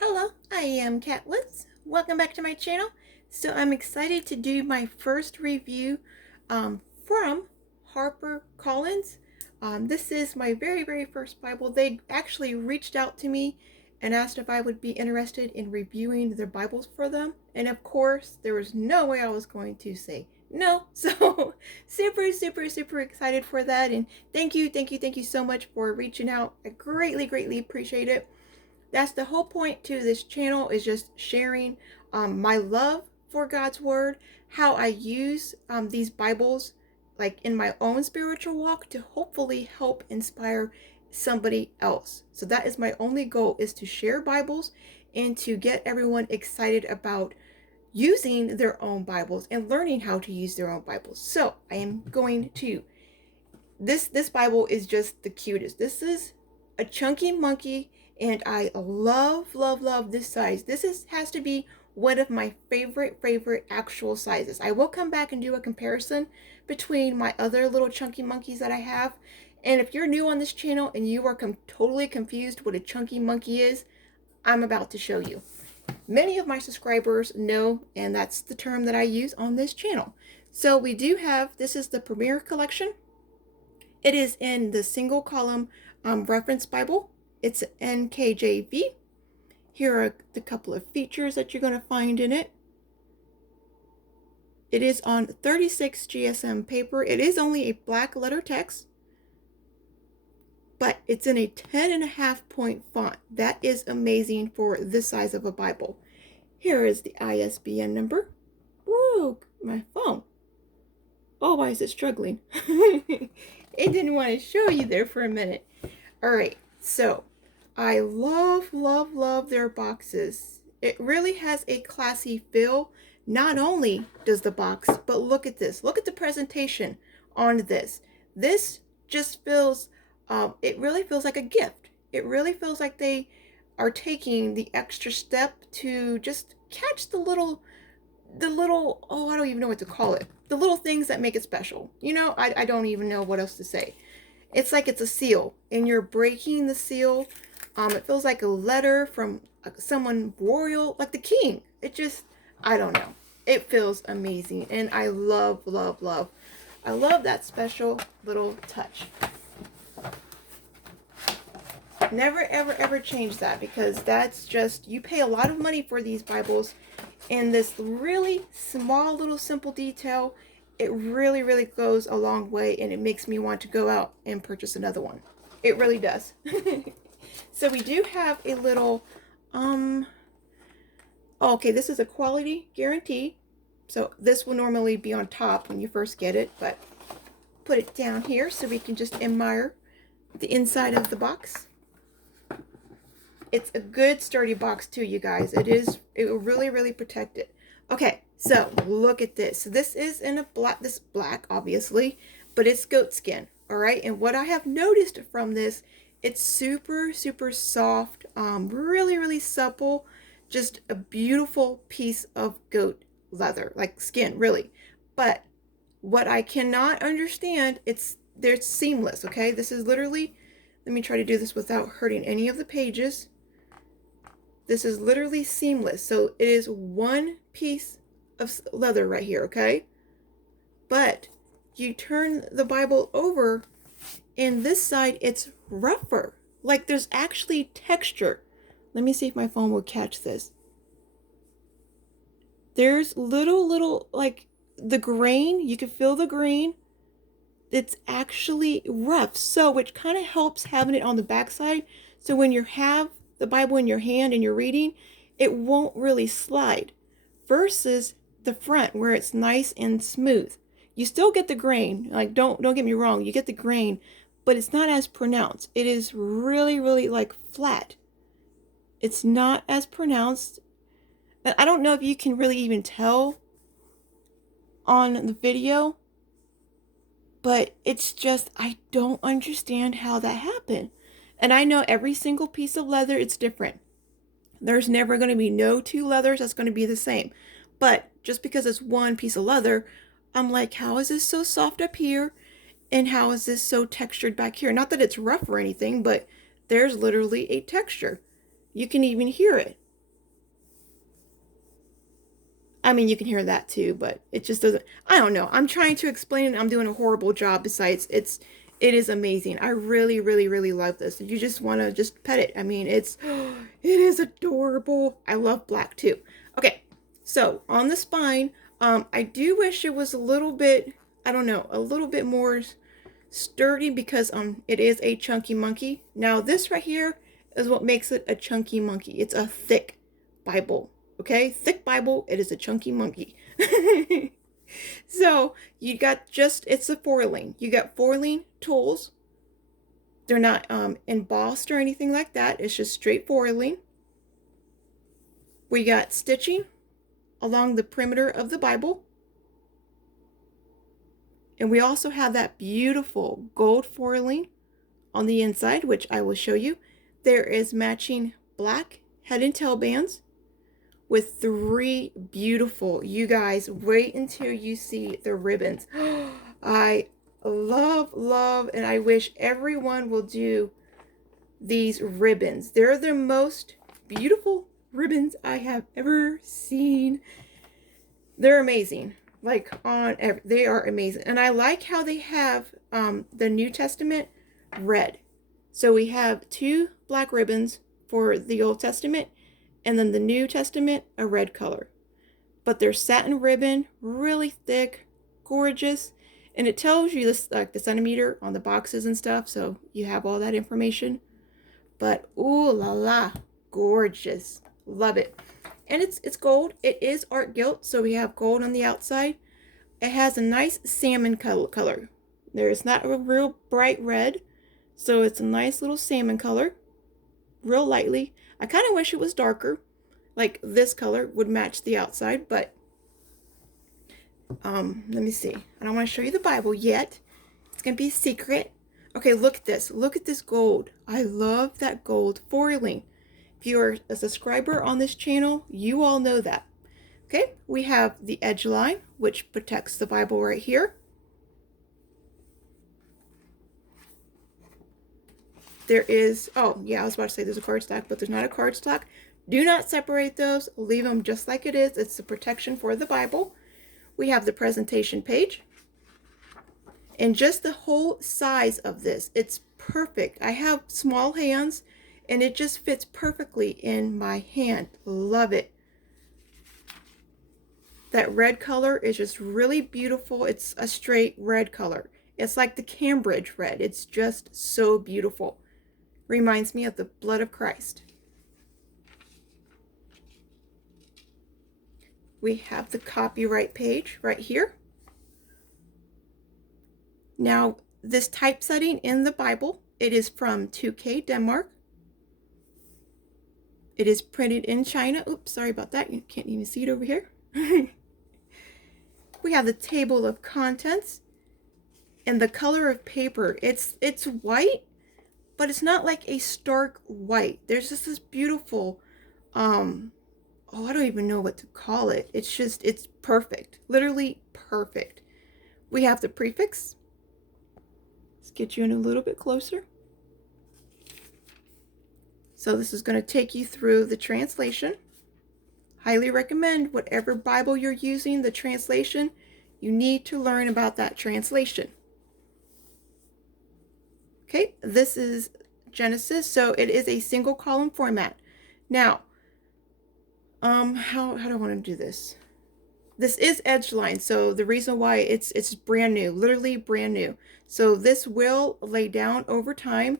Hello, I am Kat Woods. Welcome back to my channel. So I'm excited to do my first review from HarperCollins. This is my very first Bible. They actually reached out to me and asked if I would be interested in reviewing their Bibles for them. And of course, there was no way I was going to say no. So super excited for that. And thank you so much for reaching out. I greatly appreciate it. That's the whole point to this channel, is just sharing my love for God's word, how I use these Bibles like in my own spiritual walk to hopefully help inspire somebody else. So that is my only goal, is to share Bibles and to get everyone excited about using their own Bibles and learning how to use their own Bibles. So I am going to, this Bible is just the cutest. This is a chunky monkey, and I love this size. Has to be one of my favorite actual sizes. I will come back and do a comparison between my other little chunky monkeys that I have. And if you're new on this channel and you are totally confused what a chunky monkey is, I'm about to show you. Many of my subscribers know, and that's the term that I use on this channel. So we do have, this is the Premier Collection. It is in the single column reference Bible. It's NKJV. Here are the couple of features that you're going to find in it. It is on 36 GSM paper. It is only a black letter text, but it's in a 10.5 point font. That is amazing for this size of a Bible. Here is the ISBN number. Woo, my phone. Oh, why is it struggling? It didn't want to show you there for a minute. All right, so I love their boxes. It really has a classy feel. Not only does the box, but look at this. Look at the presentation on this. This just feels, it really feels like a gift. It really feels like they are taking the extra step to just catch the little, oh, I don't even know what to call it. The little things that make it special. You know, I don't even know what else to say. It's like it's a seal, and you're breaking the seal. It feels like a letter from someone royal, like the king. It just, I don't know. It feels amazing, and I love. I love that special little touch. Never ever change that, because that's just, you pay a lot of money for these Bibles, and this really small little simple detail, it really goes a long way, and it makes me want to go out and purchase another one. It really does. So we do have a little okay, this is a quality guarantee, so this will normally be on top when you first get it, but put it down here so we can just admire the inside of the box. It's a good sturdy box too, you guys. It will really protect it. Okay, so look at this. So this is in a black obviously, but it's goatskin. All right, and what I have noticed from this, it's super soft, really supple, just a beautiful piece of goat leather, like skin, really. But what I cannot understand, they're seamless. Okay, this is literally, let me try to do this without hurting any of the pages. This is literally seamless. So it is one piece of leather right here, okay? But you turn the Bible over, and this side, it's rougher. Like there's actually texture. Let me see if my phone will catch this. There's little, like the grain, you can feel the grain. It's actually rough. So, which kind of helps having it on the back side. So when you have the Bible in your hand and you're reading, it won't really slide, versus the front where it's nice and smooth. You still get the grain, like don't get me wrong, you get the grain, but it's not as pronounced. It is really like flat. It's not as pronounced. I don't know if you can really even tell on the video, but it's just, I don't understand how that happened. And I know every single piece of leather, it's different. There's never going to be no two leathers that's going to be the same. But just because it's one piece of leather, I'm like, how is this so soft up here? And how is this so textured back here? Not that it's rough or anything, but there's literally a texture. You can even hear it. I mean, you can hear that too, but it just doesn't. I don't know. I'm trying to explain it. I'm doing a horrible job. Besides, it is amazing. I really, really, really love this. You just want to just pet it. I mean, it is adorable. I love black too. Okay, so on the spine, I do wish it was a little bit, I don't know, a little bit more sturdy because it is a chunky monkey. Now this right here is what makes it a chunky monkey. It's a thick Bible. Okay, thick Bible. It is a chunky monkey. So you got it's a foiling. You got foiling tools. They're not embossed or anything like that. It's just straight foiling. We got stitching along the perimeter of the Bible. And we also have that beautiful gold foiling on the inside, which I will show you. There is matching black head and tail bands with 3 beautiful, you guys, wait until you see the ribbons. I love, and I wish everyone will do these ribbons. They're the most beautiful ribbons I have ever seen. They're amazing. Like they are amazing. And I like how they have the New Testament red. So we have 2 black ribbons for the Old Testament, and then the New Testament, a red color. But they're satin ribbon, really thick, gorgeous. And it tells you this, like the centimeter on the boxes and stuff, so you have all that information. But ooh la la, gorgeous. Love it. And it's gold. It is art gilt, so we have gold on the outside. It has a nice salmon color. There's not a real bright red, so it's a nice little salmon color. Real lightly. I kind of wish it was darker, like this color would match the outside, but let me see. I don't want to show you the Bible yet. It's gonna be a secret. Okay, look at this. Look at this gold. I love that gold foiling. If you're a subscriber on this channel, you all know that. Okay, we have the edge line, which protects the Bible right here. There is, oh yeah, I was about to say there's a cardstock, but there's not a cardstock. Do not separate those. Leave them just like it is. It's the protection for the Bible. We have the presentation page. And just the whole size of this, it's perfect. I have small hands, and it just fits perfectly in my hand. Love it. That red color is just really beautiful. It's a straight red color. It's like the Cambridge red. It's just so beautiful. Reminds me of the blood of Christ. We have the copyright page right here. Now, this typesetting in the Bible, it is from 2K Denmark. It is printed in China. Oops, sorry about that. You can't even see it over here. We have the table of contents and the color of paper. It's white, but it's not like a stark white. There's just this beautiful, oh, I don't even know what to call it. It's perfect. Literally perfect. We have the prefix. Let's get you in a little bit closer. So this is going to take you through the translation. Highly recommend whatever Bible you're using, the translation, you need to learn about that translation. Okay, this is Genesis, so it is a single column format. Now, how do I want to do this? This is edge line, so the reason why it's brand new, literally brand new. So this will lay down over time.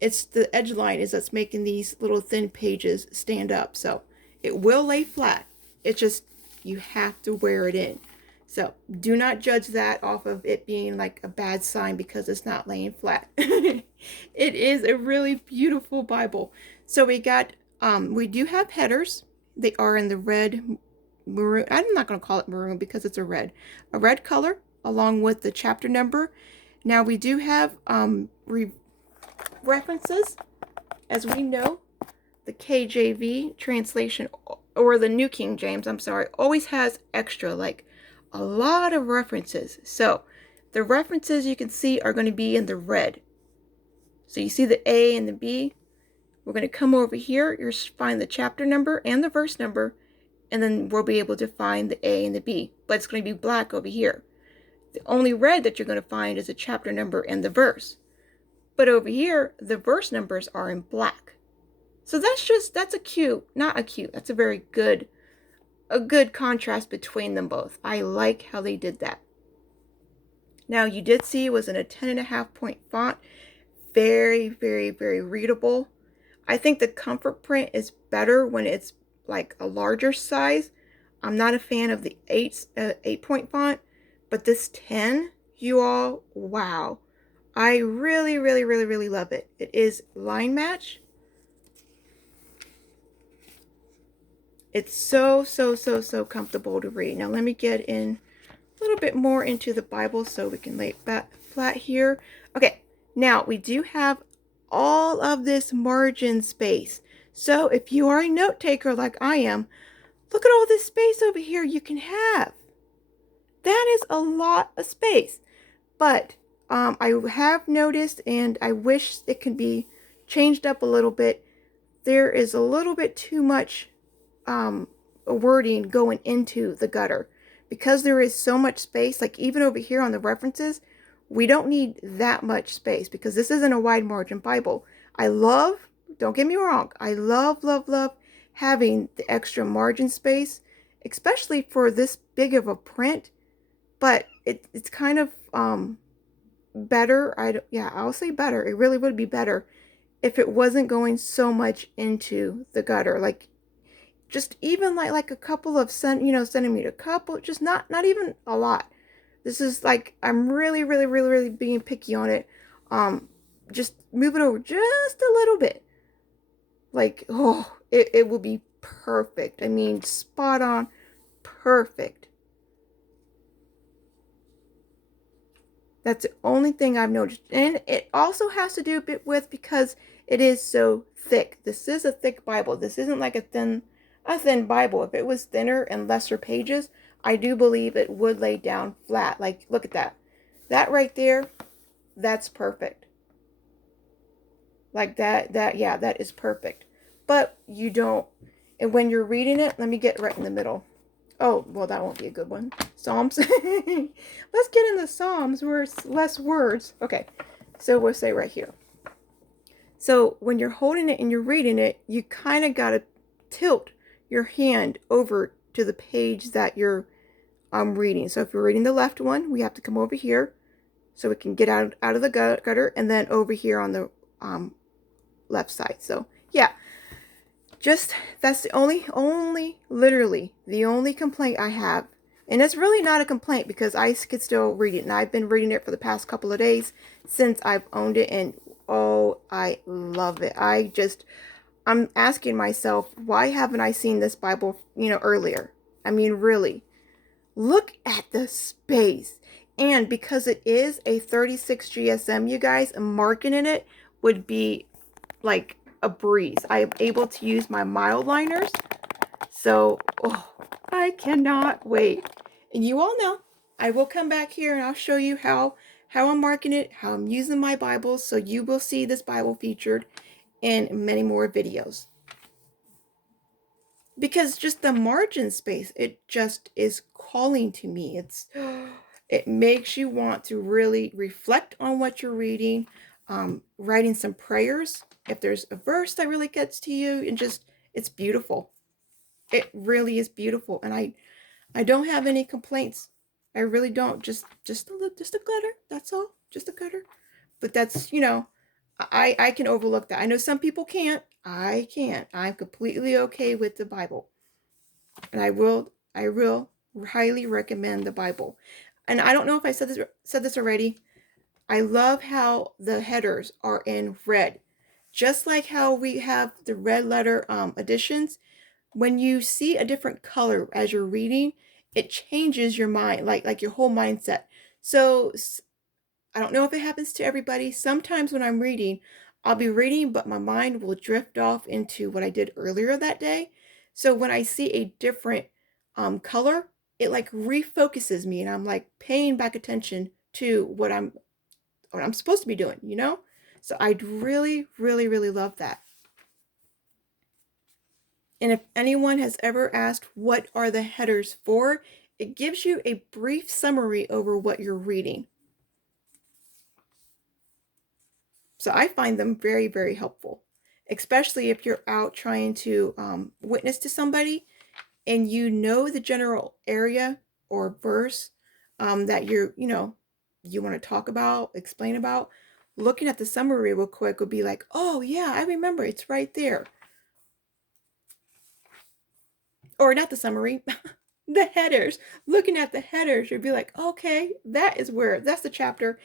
It's the edge line is that's making these little thin pages stand up. So it will lay flat. It's just you have to wear it in. So do not judge that off of it being like a bad sign because it's not laying flat. It is a really beautiful Bible. So we got we do have headers. They are in the red maroon. I'm not going to call it maroon because it's a red color along with the chapter number. Now we do have references. As we know, the KJV translation, or the New King James, I'm sorry, always has extra, like a lot of references. So the references you can see are going to be in the red. So you see the A and the B. We're going to come over here. You'll find the chapter number and the verse number and then we'll be able to find the A and the B, but it's going to be black over here. The only red that you're going to find is the chapter number and the verse. But over here, the verse numbers are in black. So that's a cute, not a cute, that's a very good, a good contrast between them both. I like how they did that. Now, you did see it was in a 10.5 point font. Very, very, very readable. I think the comfort print is better when it's like a larger size. I'm not a fan of the 8 point font, but this 10, you all, wow. I really, really, really, really love it. It is line match. It's so, so, so, so comfortable to read. Now let me get in a little bit more into the Bible so we can lay it flat here. Okay, now we do have all of this margin space. So if you are a note taker like I am, look at all this space over here you can have. That is a lot of space. But I have noticed, and I wish it could be changed up a little bit, there is a little bit too much wording going into the gutter. Because there is so much space, like even over here on the references, we don't need that much space because this isn't a wide margin Bible. I love, don't get me wrong, I love, love, love having the extra margin space, especially for this big of a print. But it's kind of better. I'll say better. It really would be better if it wasn't going so much into the gutter. Like just even like a couple of centimeter, couple, just not even a lot. This is like, I'm really, really, really, really being picky on it. Just move it over just a little bit. Like, oh, it will be perfect. I mean, spot on, perfect. That's the only thing I've noticed. And it also has to do a bit with because it is so thick. This is a thick Bible. This isn't like a thin Bible. If it was thinner and lesser pages, I do believe it would lay down flat. Like, look at that. That right there, that's perfect. Like yeah, that is perfect. But you don't, and when you're reading it, let me get right in the middle. Oh, well, that won't be a good one. Psalms. Let's get in the Psalms where it's less words. Okay, so we'll say right here. So when you're holding it and you're reading it, you kind of got to tilt your hand over to the page that you're reading. So if you're reading the left one, we have to come over here so we can get out of the gutter, and then over here on the left side. So yeah. That's the only, literally, the only complaint I have. And it's really not a complaint because I could still read it. And I've been reading it for the past couple of days since I've owned it. And oh, I love it. I'm asking myself, why haven't I seen this Bible, earlier? I mean, really. Look at the space. And because it is a 36 GSM, you guys, marking it would be like a breeze. I am able to use my mild liners. So, oh, I cannot wait. And you all know, I will come back here and I'll show you how I'm marking it, how I'm using my Bibles. So you will see this Bible featured in many more videos. Because just the margin space, it just is calling to me. It makes you want to really reflect on what you're reading, writing some prayers. If there's a verse that really gets to you, and it's beautiful. It really is beautiful. And I don't have any complaints. I really don't. Just a gutter. That's all. Just a gutter. But that's, I can overlook that. I know some people can't. I can't. I'm completely okay with the Bible. And I will highly recommend the Bible. And I don't know if I said this already. I love how the headers are in red. Just like how we have the red letter editions. When you see a different color as you're reading, it changes your mind, like your whole mindset. So I don't know if it happens to everybody. Sometimes when I'm reading, I'll be reading, but my mind will drift off into what I did earlier that day. So when I see a different color, it like refocuses me, and I'm like paying back attention to what I'm supposed to be doing, So I'd really, really, really love that. And if anyone has ever asked what are the headers for, it gives you a brief summary over what you're reading. So I find them very, very helpful, especially if you're out trying to witness to somebody and you know the general area or verse that you want to talk about, explain about. Looking at the summary real quick would be like, oh yeah, I remember, it's right there. Or not the summary, the headers. Looking at the headers, you'd be like, okay, that's the chapter,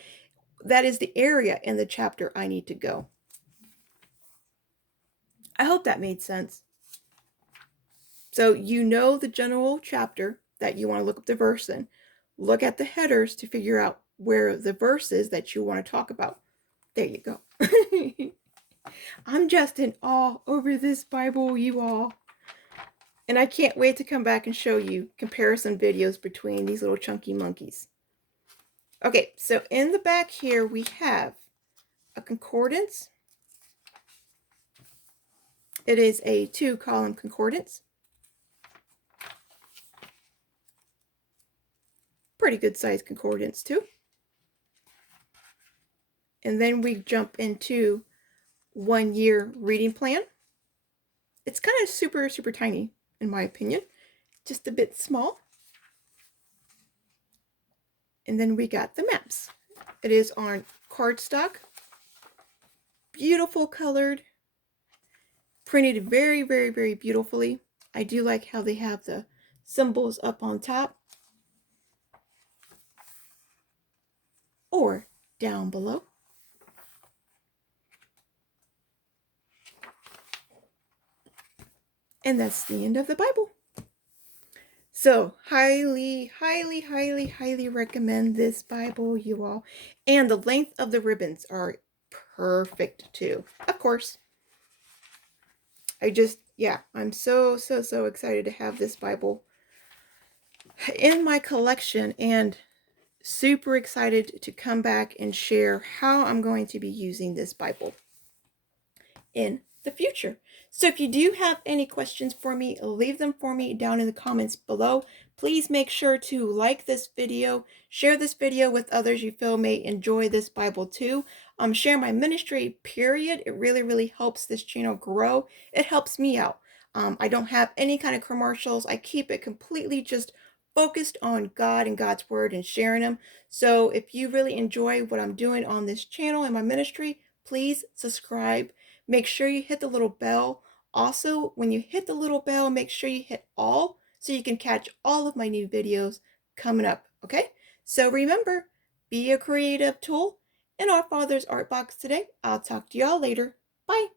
that is the area in the chapter I need to go. I hope that made sense. So you know the general chapter that you want to look up the verse in. Look at the headers to figure out where the verse is that you want to talk about. There you go. I'm just in awe over this Bible, you all. And I can't wait to come back and show you comparison videos between these little chunky monkeys. Okay, so in the back here we have a concordance. It is a 2-column concordance. Pretty good size concordance too. And then we jump into 1-year reading plan. It's kind of super, super tiny in my opinion. Just a bit small. And then we got the maps. It is on cardstock. Beautiful colored. Printed very, very, very beautifully. I do like how they have the symbols up on top or down below. And that's the end of the Bible. So highly, highly, highly, highly recommend this Bible, you all. And the length of the ribbons are perfect too. Of course. I'm so, so, so excited to have this Bible in my collection and super excited to come back and share how I'm going to be using this Bible in the future. So if you do have any questions for me, leave them for me down in the comments below. Please make sure to like this video, share this video with others you feel may enjoy this Bible too. Share my ministry, period. It really, really helps this channel grow. It helps me out. I don't have any kind of commercials. I keep it completely just focused on God and God's word and sharing them. So if you really enjoy what I'm doing on this channel and my ministry, please subscribe. Make sure you hit the little bell. Also, when you hit the little bell, make sure you hit all so you can catch all of my new videos coming up, okay? So remember, be a creative tool in our Father's art box today. I'll talk to y'all later. Bye.